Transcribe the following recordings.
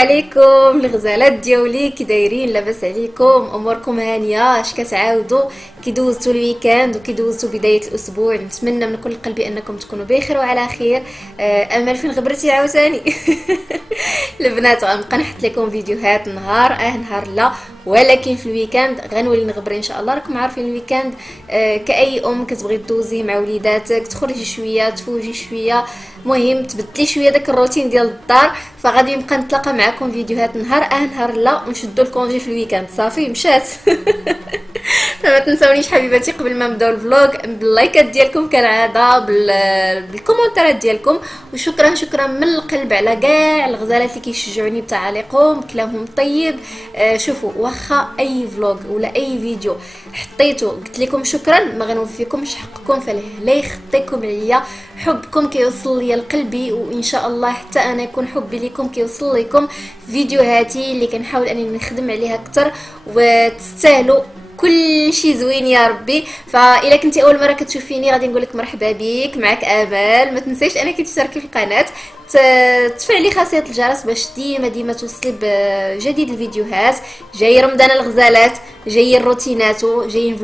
عليكم الغزالات ديالي، كي دايرين؟ لاباس عليكم؟ اموركم هانيه؟ اش كتعاودوا؟ كي دوزتوا الويكاند وكي دوزتوا بدايه الاسبوع؟ نتمنى من كل قلبي انكم تكونوا بخير وعلى خير. امل فين غبرتي عاوتاني؟ البنات غنبقى نحط لكم فيديوهات نهار نهار لا، ولكن في الويكاند غنولي نغبر ان شاء الله. راكم عارفين الويكاند كاي ام كتبغي دوزيه مع وليداتك، تخرجي شويه، تفوجي شويه، مهم تبدلي شويه داك الروتين ديال الدار. فغادي نبقى نتلاقى معكم فيديوهات نهار نهار لا، ونشدوا الكونجي في الويكاند صافي مشات. فما تنسونيش حبيباتي قبل ما نبداو الفلوغ باللايكات ديالكم كالعاده، بالكومونتات ديالكم، وشكرا شكرا من القلب على كاع الغزالات اللي كيشجعوني بتعاليقهم كلامهم طيب. شوفوا واخا اي فلوغ ولا اي فيديو حطيتو قلت لكم شكرا ما غنوفيكمش حقكم، فلا يخطيكم عليا. حبكم كيوصل ليا لقلبي، وان شاء الله حتى انا يكون حبي ليكم كيوصل لكم فيديوهاتي اللي كنحاول انني نخدم عليها اكثر، وتستاهلوا كل شيء زوين يا ربي. فاذا كنتي اول مره كتشوفيني غادي نقول لك مرحبا بك، معك امال. ما تنسيش انك تشتركي في القناه، تفعلي خاصيه الجرس باش ديما توصلي بجديد الفيديوهات. جاي رمضان الغزالات، جاي الروتيناتو، جايين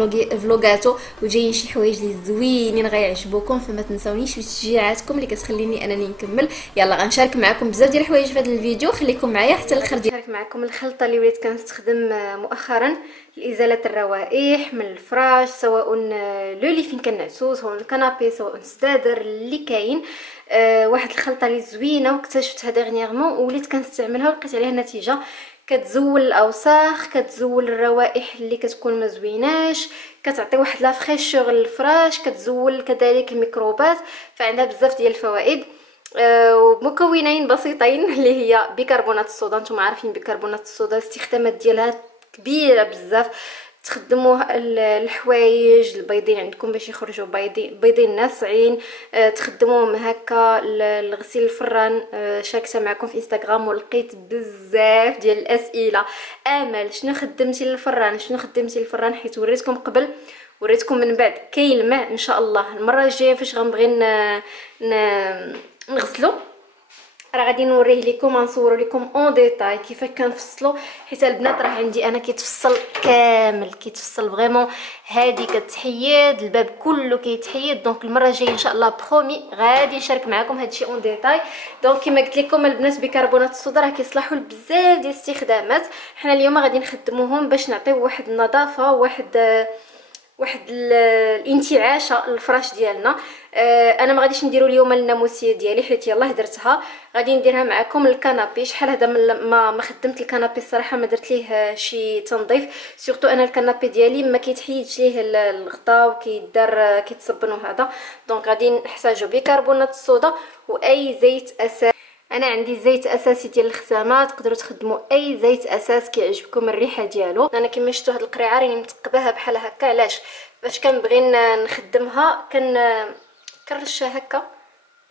فلوغاتو، وجايين شي حوايج اللي زوينين غيعجبوكم. فما تنساونيش بتشجيعاتكم اللي كتخليني انني نكمل. يلا غنشارك معكم بزاف ديال الحوايج في هذا الفيديو، خليكم معايا حتى الاخر. نشارك معكم الخلطه اللي وليت كنستخدم مؤخرا لازاله الروائح من الفراش، سواء لو لي فين كنعسو، سواء الكنابي، سواء السدادر اللي كاين. واحد الخلطه اللي زوينه واكتشفتها ديغنيغمون وليت كنستعملها ولقيت عليها النتيجه. كتزول الاوساخ، كتزول الروائح اللي كتكون ما زويناش، كتعطي واحد لا فريشور للفراش، كتزول كذلك الميكروبات، فعندها بزاف ديال الفوائد. ومكونين بسيطين اللي هي بيكربونات الصودا. نتوما عارفين بيكربونات الصودا الاستخدامات ديالها كبيره بزاف. تخدموا الحوايج البيضين عندكم باش يخرجوا بيضين ناصعين، تخدموهم هكا لغسيل الفران. شاركتها معكم في انستغرام ولقيت بزاف ديال الاسئله. امل شنو خدمتي للفران، شنو خدمتي للفران؟ حيت وريتكم قبل وريتكم من بعد كيلمع. ان شاء الله المره الجايه فاش غنبغي نغسلو راه غادي نوريه لكم، غنصور لكم اون ديتاي كيفاش كنفصلوا، حيت البنات راه عندي انا كيتفصل كامل، كيتفصل فريمون. هادي كتحيد الباب كله كيتحيد. دونك المره الجايه ان شاء الله برومي غادي نشارك معكم هادشي اون ديتاي. دونك كما قلت لكم البنات بيكربونات الصودا راه كيصلحوا لبزاف ديال الاستخدامات. حنا اليوم غادي نخدموهم باش نعطيو واحد النظافه، واحد الانتعاش للفراش ديالنا. انا ما غاديش نديرو اليوم الناموسيه ديالي حيت يلاه درتها، غادي نديرها معكم الكنابي. شحال هذا ما خدمت الكنابي الصراحه، ما درت ليه شي تنظيف. سورتو انا الكنابي ديالي ما كيتحيدش ليه الغطاء وكيدار كيتصبن وهذا. دونك غادي نحتاجو بيكربونات الصودا واي زيت اساسي. انا عندي زيت اساسي ديال الخزامه، تقدروا تخدموا اي زيت اساس كيعجبكم الريحه ديالو. انا كما شفتوا هاد القريعه راني متقباها بحال هكا. علاش؟ باش كنبغي نخدمها كنرشها هكا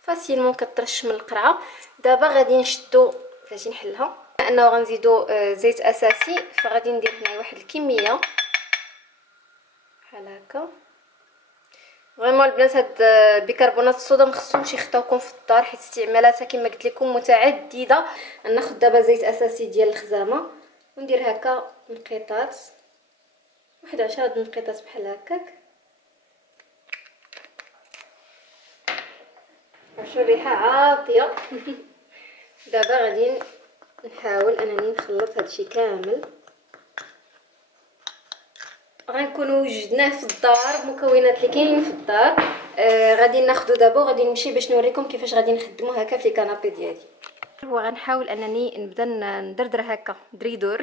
فاسيلمون، كترش من القرعه. دابا غادي نشدو غادي نحلها انه غنزيدو زيت اساسي. فغادي ندير هنا واحد الكميه بحال هكا. فريمون البنات هاد بيكربونات الصودا مخصهمش يخطاوكم في الدار، حيت استعمالاتها كما قلت لكم متعدده. ناخذ دابا زيت اساسي ديال الخزامه وندير هكا نقيطات، واحد 10 نقيطات بحال هكاك. شو الريحه عاطيه. دابا غادي نحاول انني نخلط هادشي كامل. غنكونوا وجدناه في الدار، مكونات اللي كاينين في الدار. غادي ناخذو دابا وغادي نمشي باش نوريكم كيفاش غادي نخدمو هكا في الكنابي ديالي. وغنحاول انني نبدا ندردر هكا دريدور.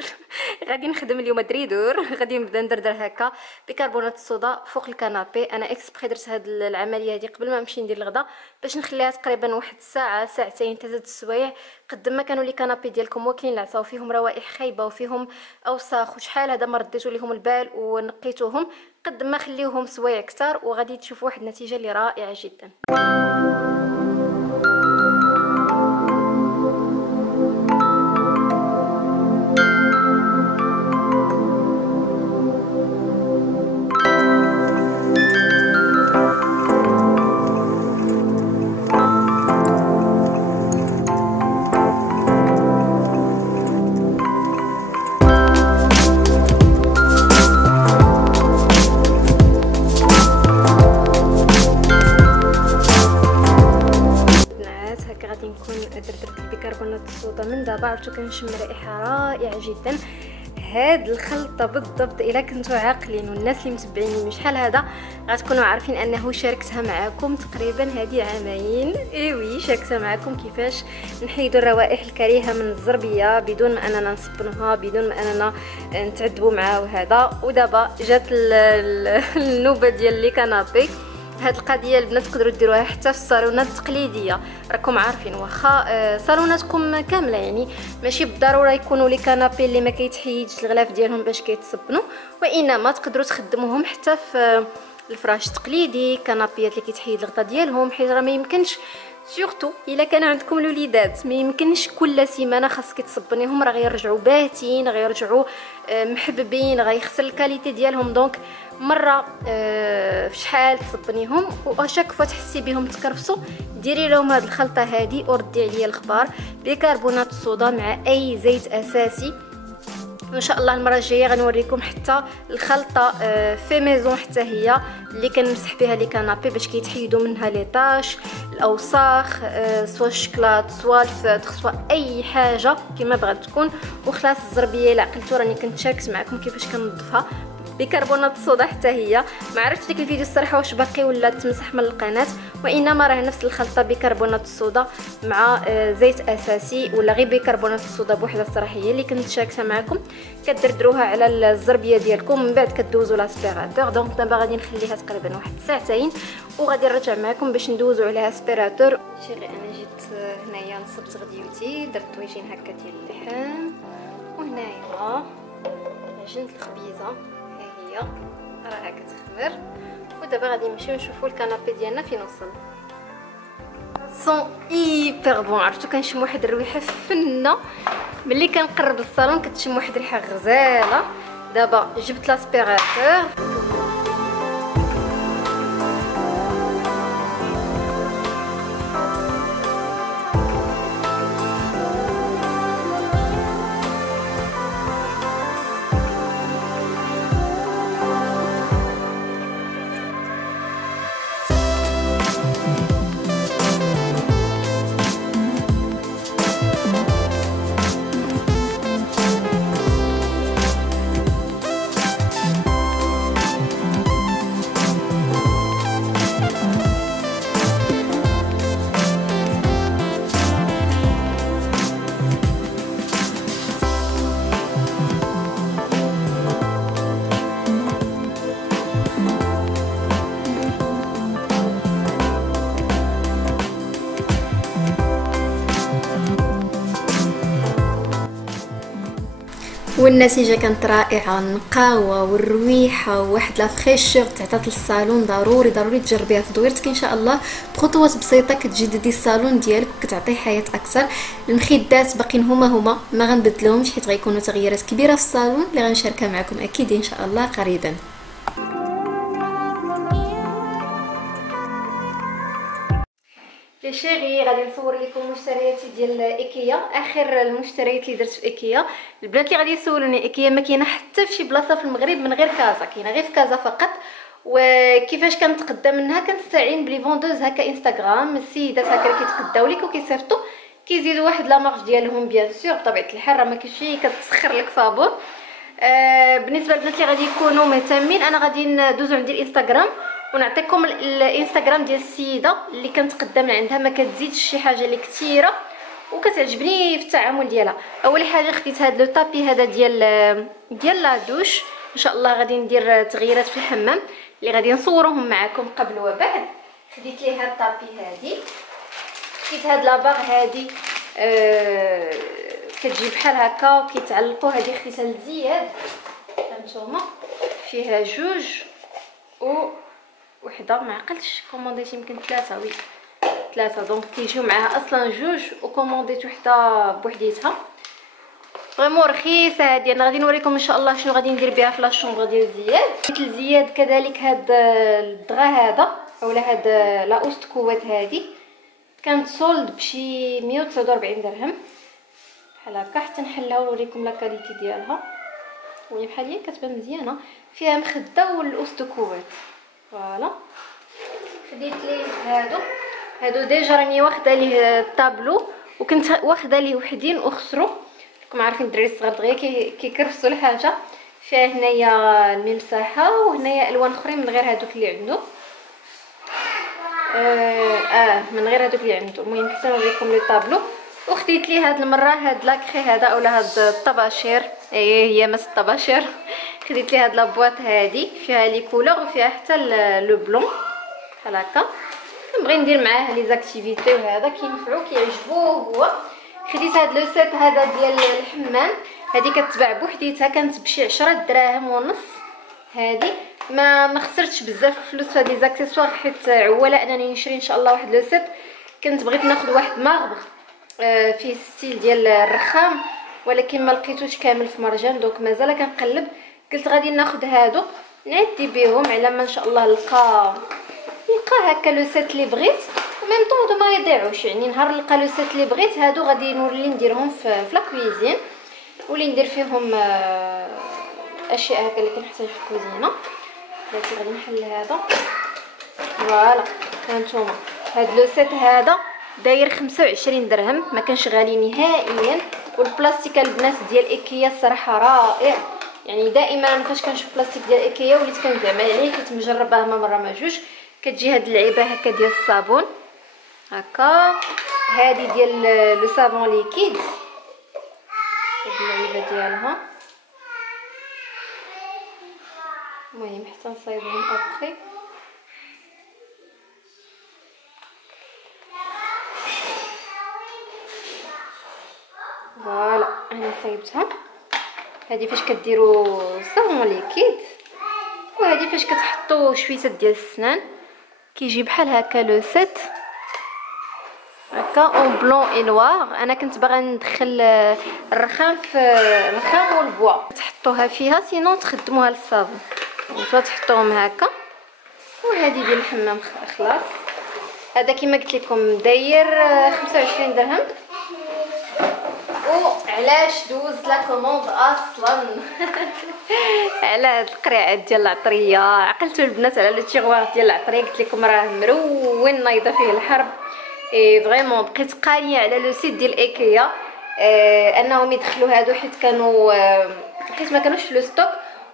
غادي نخدم اليوم دريدور. غادي نبدا ندردر هكا بيكربونات الصودا فوق الكنابي. انا اكسبري درت هاد العمليه هذه قبل ما نمشي ندير الغدا باش نخليها تقريبا واحد الساعه ساعتين 3 السوايع. قد ما كانوا لي كنابي ديالكم واكلين العصا وفيهم روائح خايبه وفيهم اوساخ وشحال هذا ما رديتوا ليهم البال ونقيتوهم، قد ما خليوهم سوايع كتار وغادي تشوفوا واحد النتيجه اللي رائعه جدا. الصالون. دابا عرفتو كنشم رائحه رائعه جدا. هاد الخلطه بالضبط الا كنتو عاقلين والناس اللي متبعيني من شحال هذا غتكونوا عارفين انه شاركتها معكم تقريبا هذه عامين. ايوي شاركتها معكم كيفاش نحيدوا الروائح الكريهه من الزربيه بدون ما اننا نصبنوها، بدون ما اننا نتعذبوا معها وهذا. ودابا جات النوبه ديال لي كنابي. هاد القضيه البنات تقدروا ديروها حتى في الصالونات التقليديه، راكم عارفين واخا صالوناتكم كامله يعني ماشي بالضروره يكونوا لي كنابي اللي ما كيتحيدش الغلاف ديالهم باش كيتصبنوا، وانما تقدروا تخدموهم حتى في الفراش التقليدي، كنابيات اللي كيتحيد الغطا ديالهم، حيت راه ما يمكنش سورتو الا كان عندكم الوليدات ما يمكنش كل سيمانه خاصك تصبنيهم، راه غيرجعوا باهتين، غيرجعوا محببين، غيخسر الكاليتي ديالهم. دونك مره في شحال تصبنيهم واشاك فوا تحسي بهم تكرفسوا ديري لهم هاد الخلطه هادي وردي عليا الخبار بيكربونات الصودا مع اي زيت اساسي. وان شاء الله المره الجايه غنوريكم حتى الخلطه في ميزون حتى هي اللي كنمسح بها لي كنابي باش كيتحيدوا منها لي طاش الاوساخ، سوا الشكلاط سوا الفوتر سوا اي حاجه كما بغات تكون. وخلاص الزربيه الا عقلتوا راني كنت شاركت معكم كيفاش كنظفها بيكربونات الصودا حتى هي. ما عرفتش ديك الفيديو الصراحه واش باقي ولا تمسح من القناه، وانما راه نفس الخلطه بيكربونات الصودا مع زيت اساسي ولا غير بيكربونات الصودا بوحدها. الصراحه هي اللي كنت شاركه معكم. كدردروها على الزربيه ديالكم من بعد كدوزوا لاسبيراتور. دونك دابا غادي نخليها تقريبا واحد ساعتين وغادي نرجع معكم باش ندوزوا عليها اسبيراتور. شيري انا جيت هنايا نصبت غديوتي، درت طويجين هكا ديال اللحم، وهنايا عجينه الخبيزه هي راها كتخمر. ودابا غادي نمشيو نشوفوا الكنابي ديالنا فين وصل. سون ايبر بون. عرفتو كنشم واحد الريحه فنه ملي كنقرب للصالون، كتشم واحد الريحه غزاله. دابا جبت لاسبيراتور والنتيجه كانت رائعه. النقاوه والرويحه وواحد لا فريشور تعطات للصالون. ضروري تجربيها في دويرتك ان شاء الله بخطوات بسيطه كتجددي الصالون ديالك وكتعطيه حياه اكثر. المخدات باقيين هما ما غنبدلهمش حيت غيكونوا تغييرات كبيره في الصالون اللي غنشاركها معكم اكيد ان شاء الله قريبا. يا شيري غادي نصور لكم مشترياتي ديال ايكيا، اخر المشتريات اللي درت في ايكيا. البنات اللي غادي يسولوني ايكيا ما كاينه حتى في شي بلاصه في المغرب من غير كازا، كاينه غير في كازا فقط. وكيفاش كنتقدى منها كنستعين بلي فوندوز هكا انستغرام، السيدات هكا اللي كيتقداو لك وكيصيفطوا كيزيدوا واحد لا مارج ديالهم بيان سور بطبيعه الحال، راه ما كاينش كتسخر لك صابون. بالنسبه للبنات اللي غادي يكونوا مهتمين انا غادي ندوزو عندي الانستغرام ونعطيكم الانستغرام ديال السيده اللي كنتقدى من عندها، ما كتزيدش شي حاجه اللي كثيره وكتعجبني في التعامل ديالها. اول حاجه خديت هذا لو طابي هذا ديال لا دوش، ان شاء الله غادي ندير تغييرات في الحمام اللي غادي نصورهم معكم قبل وبعد. خديت ليه هاد الطابي هادي، خديت هاد لاباغ هادي كتجي بحال هكا وكيتعلقوا. هادي خديتها لزياد هانتوما فيها جوج وحده ما عقلتش كومونديت يمكن ثلاثه وي ثلاثه، دونك كيجيو معاها اصلا جوج وكومونديت وحده بوحديتها. فريمون رخيصه هادي. انا غادي نوريكم ان شاء الله شنو غادي ندير بها في لاشومبر ديال زياد. مثل زياد كذلك هاد الدغا هذا اولا هاد لا اوست كوات هادي كانت سولد بشي 149 درهم بحال هكا، حتى نحلها ونوريكم لا كاليتي ديالها. وهي بحال هي كتبان مزيانه، فيها مخده والاوست كوات. فوالا خديت ليه هادو ديجا راني واخده ليه الطابلو وكنت واخده ليه وحدين وخسروا. راكم عارفين الدراري الصغار دغيا كيكرفسوا الحاجه. فيها هنايا الممسحه وهنايا الوان اخرين من غير هذوك اللي عنده. من غير هذوك اللي عنده. المهم حتى نوريكم لي طابلو. وخديت لي هاد المره هاد لاكري هذا اولا هاد الطباشير، هي مس الطباشير. خديت لي هاد لابواط هادي فيها لي كولور وفيها حتى لو بلون بحال هكا. نبغي ندير معاه لي زاكتيفيتي وهذا كينفعو كيعجبوه هو. خديت هاد لو سيت هذا ديال الحمام. هذه كتباع بوحديتها كانت بشي 10 دراهم ونص. هذه ما خسرتش بزاف الفلوس في هاد لي زاكسيسوار حيت عواله انني نشري ان شاء الله واحد لو سيت. كنت بغيت ناخذ واحد ماغبغ فيه ستيل ديال الرخام ولكن ما لقيتوش كامل في مرجان، دونك مازال كنقلب. قلت غادي ناخذ هادو نعدي بهم على ما ان شاء الله نلقى هكا لو سيت اللي بغيت. وميم طون هادو ما يضيعوش، يعني نهار نلقى لو سيت اللي بغيت هادو غادي نولي نديرهم في لا كويزين، ولي ندير فيهم اشياء هكا اللي كنحتاج في الكوزينه. دلوقتي غادي نحل هذا. فوالا هانتوما هاد لو سيت هذا داير 25 درهم، ما كانش غالي نهائيا. والبلاستيك البنات ديال ايكيا الصراحه رائع، يعني دائما انا فاش كنشوف بلاستيك ديال ايكيا وليت كنزعم عليه حيت مجرباه ما مره ما جوج. كتجي هاد اللعيبه هكا ديال الصابون هكا. هذه ديال لو صابون ليكيد، هاد اللعيبه ديالها. المهم حتى نصايبهم ابخي. فوالا انا صايبتها. هذه فاش كديروا صابون ليكيد، وهذه فاش كتحطوا شويته ديال السنان. كيجي بحال هكا لو سيت هكا اون بلون اي نوار. انا كنت باغا ندخل الرخام في الرخام والبوا تحطوها فيها، سينون تخدموها للصابون يعني تحطوهم هكا. وهذه ديال الحمام خلاص. هذا كما قلت لكم داير 25 درهم. وعلاش دوز لا كوموند اصلا على هاد القريعات ديال العطريه. عقلتوا البنات على لو تيغوار ديال العطريه، قلت لكم راه مرون نايضه فيه الحرب. فريمون بقيت قانيه على لو سيت ديال ايكيا انهم يدخلوا هادو حيت كانوا حيت ما كانوش في لو ستوك.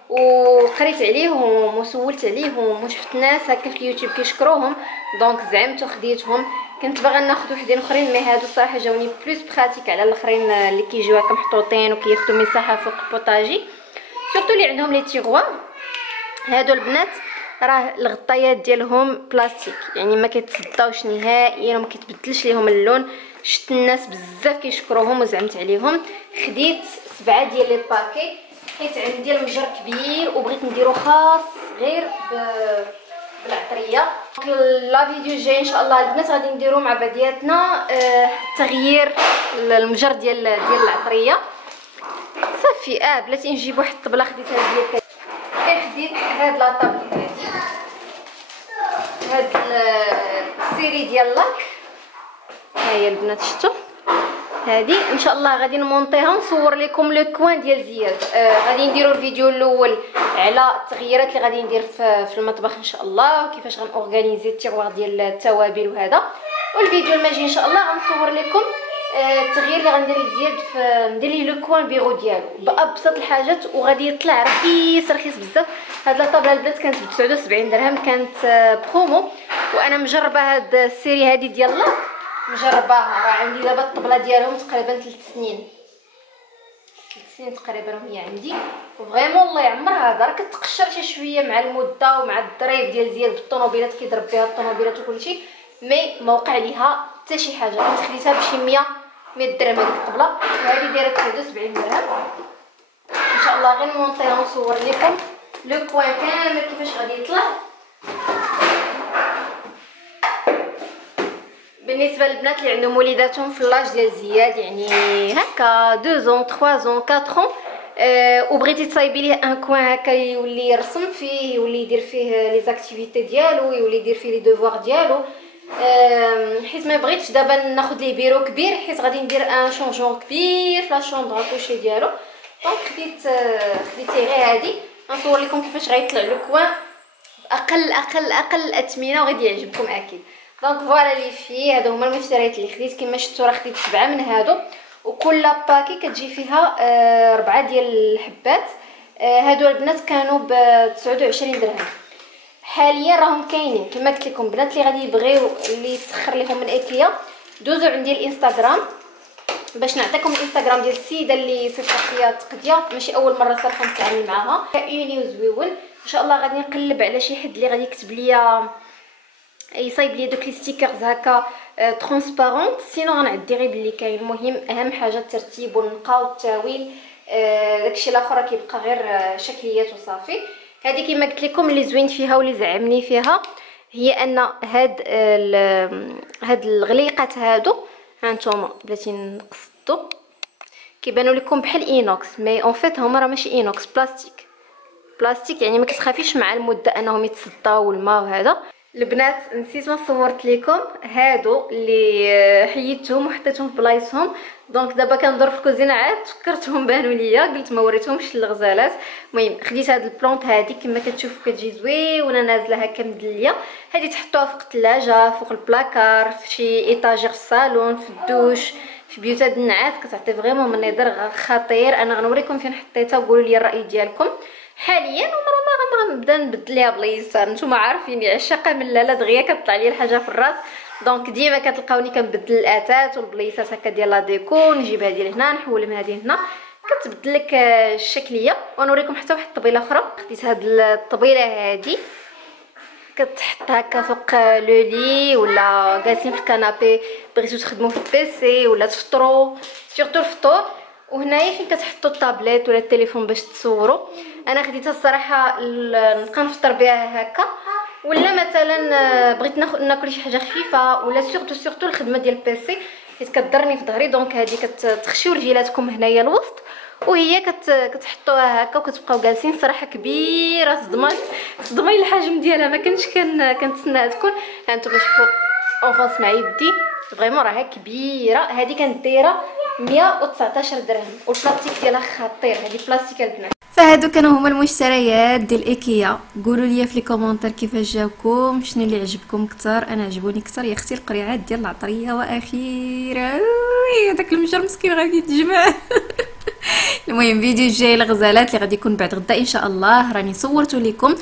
وقريت عليهم وسولت عليهم وشفت ناس هكا في اليوتيوب كيشكروهم، دونك زعمت وخديتهم. كنت باغا ناخذ وحدين اخرين مي هادو الصراحه جاوني بلوس براتيك على الاخرين اللي كيجيو هكا محطوطين وكياخذوا مساحه فوق البوطاجي، سورتو اللي عندهم لي تيغوار. هادو البنات راه الغطايات ديالهم بلاستيك، يعني ما كيتصداوش نهائيا وما كيتبدلش ليهم اللون. شفت الناس بزاف كيشكروهم وزعمت عليهم. خديت 7 ديال لي باكي حيت عندي المجر كبير وبغيت نديرو خاص غير بالعطريه. لا فيديو الجاي ان شاء الله البنات غادي نديرو مع بعضياتنا تغيير المجر ديال العطريه. صافي بلاتي نجيب واحد الطبله خديتها ديال خديت هاد لا طابل هاد السيري ديال لاك. ها هي البنات شفتوا هذه ان شاء الله غادي نمونطيها ونصور لكم لو كوان ديال زياد. غادي نديروا الفيديو الاول على التغييرات اللي غادي ندير في المطبخ ان شاء الله، وكيفاش غنورغانيزي التيغوار ديال التوابل وهذا. والفيديو الماجي ان شاء الله غنصور لكم التغيير اللي غندير لزياد ندير ليه لو كوان بيرو ديالو بابسط الحاجات وغادي يطلع رخيص بزاف. هاد لاطابله البنات كانت ب 79 درهم، كانت برومو. وانا مجربه هاد السيري هادي ديال لاك، مجرباها راه عندي دابا الطبله ديالهم تقريبا 3 سنين تقريبا وهي عندي. وفريمون الله يعمرها دار كتقشر شي شويه مع المده ومع الضريب ديال زياد بالطوموبيلات كيضرب بها الطوموبيلات وكلشي، مي ما وقع ليها حتى شي حاجه. كنت خديتها بشي 100 درهم هذيك الطبله، وهذه دايره 73 درهم. ان شاء الله غير نمونطيها ونصور لكم لو كوان كامل كيفاش غادي يطلع. بالنسبه للبنات اللي عندهم وليداتهم في لاج ديال زياد، يعني هكا 2 ans 3 ans 4 ans، وبغيتي تصايبي ليه ان كوان هكا يولي يرسم فيه، يولي يدير فيه لي زاكتيفيتي ديالو، يولي يدير فيه لي دوفوار ديالو. حيت ما بغيتش دابا ناخذ ليه بيرو كبير حيت غادي ندير ان شونجمون كبير في لا شومبر كوشي ديالو. دونك خديت غير هادي غنصور لكم كيفاش غيطلع لو كوان اقل اثمنه وغادي يعجبكم اكيد. دونك فوالا لي في هادو هما المشتريات اللي خديت. كما شفتوا راه خديت 7 من هادو، وكل باكي كتجي فيها 4 ديال الحبات. هادو البنات كانوا ب 29 درهم. حاليا راهم كاينين كما قلت لكم بنات اللي غادي يبغيو اللي يسخر لهم من ايكيا دوزوا عندي الانستغرام باش نعطيكم الانستغرام ديال السيده اللي صيفطت ليا التقديه، ماشي اول مره صراحه نتعامل معاها. كايني وزويون ان شاء الله. غادي نقلب على شي حد اللي غادي يكتب ليا يصايب لي دوك لي ستيكرز هكا ترونسبارونت، سينو غنعدي غير بلي كاين. المهم اهم حاجه الترتيب والنقاء والتاويل، داكشي الاخر كيبقى غير شكليات وصافي. هذه كما قلت لكم اللي زوين فيها واللي زعمني فيها هي ان هاد الغليقات هادو هانتوما بلاتي نقصدو كيبانوا لكم بحال اينوكس، مي اون فيت هما راه ماشي اينوكس، بلاستيك يعني ما كتخافيش مع المده انهم يتصداو الماء. وهذا البنات نسيت ما صورت لكم هادو اللي حيدتهم وحطيتهم في بلايصهم. دونك دابا كندور في الكوزينه عاد فكرتهم بانوا ليا، قلت ما وريتهمش للغزالات. المهم خديت هاد البلونط هادي كما كتشوفوا كتجي زوينه نازله هكا مدليه. هادي تحطوها فوق الثلاجه، فوق البلاكار، في شي ايطاجير في الصالون، في الدوش، في بيوت هاد النعاس. كتعطي فريمون منظر خطير. انا غنوريكم فين حطيتها وقولوا لي الراي ديالكم. حاليا ومرة غنبدا نبدل ليها بلايص، نتوما عارفيني عشاقه من لاله دغيا كطلع لي الحاجه في الراس. دونك ديما كتلقاوني كنبدل الاثاث والبلايصات هكا ديال لا ديكو، نجيب هذه لهنا نحول من هذه هنا، كتبدل لك الشكليه. ونوريكم حتى واحد الطبيله اخرى. خديت هاد الطبيله هذه كتحط هكا فوق لو لي ولا جالسين في الكنابي بغيتو تخدموا في البيسي ولا تفطروا، سورتو الفطور. وهنايا فين كتحطوا الطابليت ولا التليفون باش تصوروا. انا خديتها الصراحه نبقى نفطر بها هكا، ولا مثلا بغيت ناكل شي حاجه خفيفه، ولا سورتو الخدمه ديال البيسي حيت كضرني في ظهري. دونك هذه كتخشيو رجيلاتكم هنايا الوسط، وهي كتحطوها هكا وكتبقاو جالسين. صراحه كبيره، صدمه الحجم ديالها ما كنتش كنتسناها تكون. ها انتم شوفوا اونفاس مع يدي فريمون راها كبيره. هذه كانت دايره 119 درهم، والبلاستيك ديالها خطير. هذه بلاستيك البنات. فهادو كانوا هما المشتريات ديال ايكيا. قولوا لي في لي كومونتير كيفاش جاوكم، شنو اللي عجبكم كثر. انا عجبوني كثر يا اختي القريعات ديال العطريه. واخيرا هذاك المجر مسكين غادي يتجمع. المهم فيديو جاي الغزالات اللي غادي يكون بعد غدا ان شاء الله راني صورته لكم.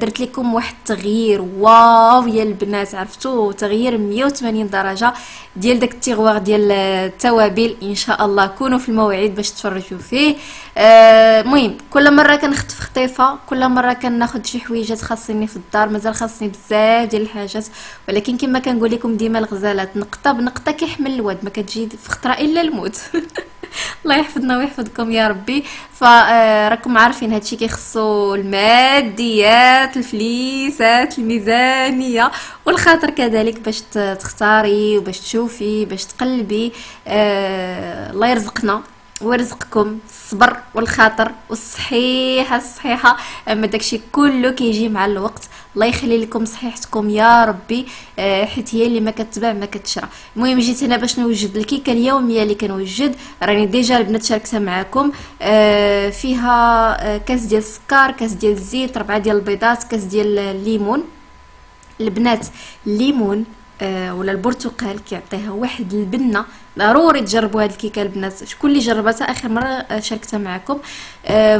درت لكم واحد التغيير واو يا البنات، عرفتوا تغيير 180 درجه ديال داك التيغوار ديال التوابل. ان شاء الله كونوا في الموعد باش تفرجوا فيه. المهم كل مره كنخطف خطيفه، كل مره كناخذ شي حويجات خاصني في الدار، مازال خاصني بزاف ديال الحاجات. ولكن كما كنقول لكم ديما الغزالات نقطه بنقطه كيحمل الواد، ما كتجي في خطره الا الموت. الله يحفظنا ويحفظكم يا ربي. فراكم عارفين هادشي كيخصو الماديات، الفليسات، الميزانيه والخاطر كذلك باش تختاري وباش تشوفي باش تقلبي. الله يرزقنا ويرزقكم الصبر والخاطر والصحيحه. اما داكشي كله كيجي مع الوقت. الله يخلي لكم صحيحتكم يا ربي، حيت هي اللي ما كتباع ما كتشرى. المهم جيت هنا باش نوجد الكيكه اليوميه اللي كنوجد. راني ديجا البنات شاركتها معكم. فيها كاس ديال السكر، كاس ديال الزيت، 4 ديال البيضات، كاس ديال الليمون. البنات الليمون ولا البرتقال كيعطيها واحد البنه. ضروري تجربوا هاد الكيكه البنات. شكون اللي جربتها اخر مره شاركتها معكم؟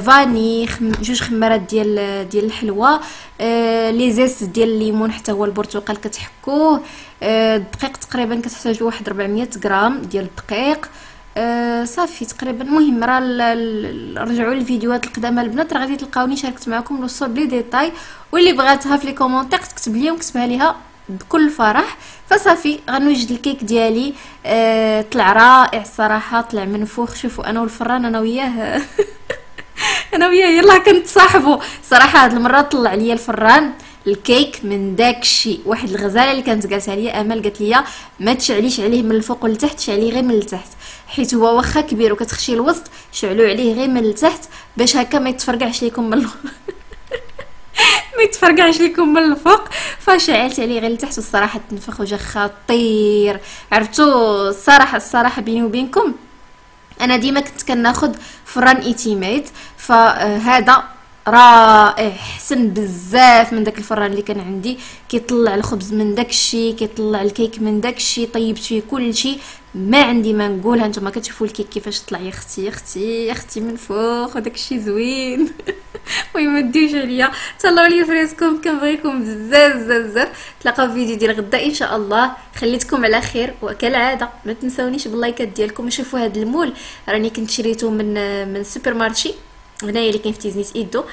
فاني 2 خمارات ديال الحلوى، لي زيست ديال الليمون حتى هو البرتقال كتحكوه. الدقيق تقريبا كتحتاجوا واحد 400 غرام ديال الدقيق. صافي تقريبا. المهم راه رجعوا للفيديوهات القدامى البنات، راه غادي تلقاوني شاركت معكم نوصل بلي ديتاي. واللي بغاتها في لي كومونتير تكتب لي ونكتبها ليها بكل فرح. فصافي غنوجد الكيك ديالي. طلع رائع الصراحه، طلع منفوخ. شوفوا انا والفران انا وياه انا وياه يلاه كنتصاحبوا صراحه. هاد المره طلع ليا الفران الكيك من داكشي. واحد الغزاله اللي كانت جالسه ليا امل قالت لي ما تشعليش عليه من الفوق لتحت، شعليه غير من التحت، حيت هو واخا كبير وكتخشي الوسط شعلوا عليه غير من التحت باش هكا ما يتفرقعش لكم من ما يتفرقعش لكم من الفوق. فشعلت عليه غير لتحت والصراحه تنفخ وجا خطير. عرفتوا الصراحه بيني وبينكم انا ديما كنت كناخذ فران ايتيميت. فهذا رائع، حسن بزاف من داك الفران اللي كان عندي. كيطلع الخبز من داكشي، كيطلع الكيك من داكشي، طيبت فيه كلشي، ما عندي ما نقول. هانتوما كتشوفوا الكيك كيفاش طلع يا اختي، يا اختي، يا اختي من فوق، وداكشي زوين. وما ديوش عليا، تهلاو لي فريسكم، كنبغيكم بزاف بزاف بزاف. تلاقاو في فيديو ديال غدا ان شاء الله. خليتكم على خير، وكالعاده ما تنساونيش باللايكات ديالكم. شوفوا هذا المول راني كنت شريته من سوبر مارشي هنايا اللي كاين في تيزنيت ايدو.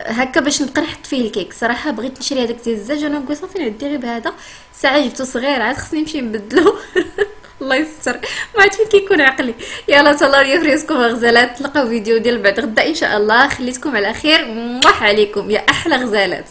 هكا باش نبقى نحط فيه الكيك. صراحه بغيت نشري هذاك ديال الزاج، انا نقول صافي نعدي غير بهذا. ساعه جبتو صغير، عاد خصني نمشي نبدلو. الله يستر، ما عرفت فين كيكون عقلي. يلا تهلاو ليا فريسكم غزالات. تلقاو فيديو ديال بعد غدا ان شاء الله. خليتكم على خير، موح عليكم يا احلى غزالات.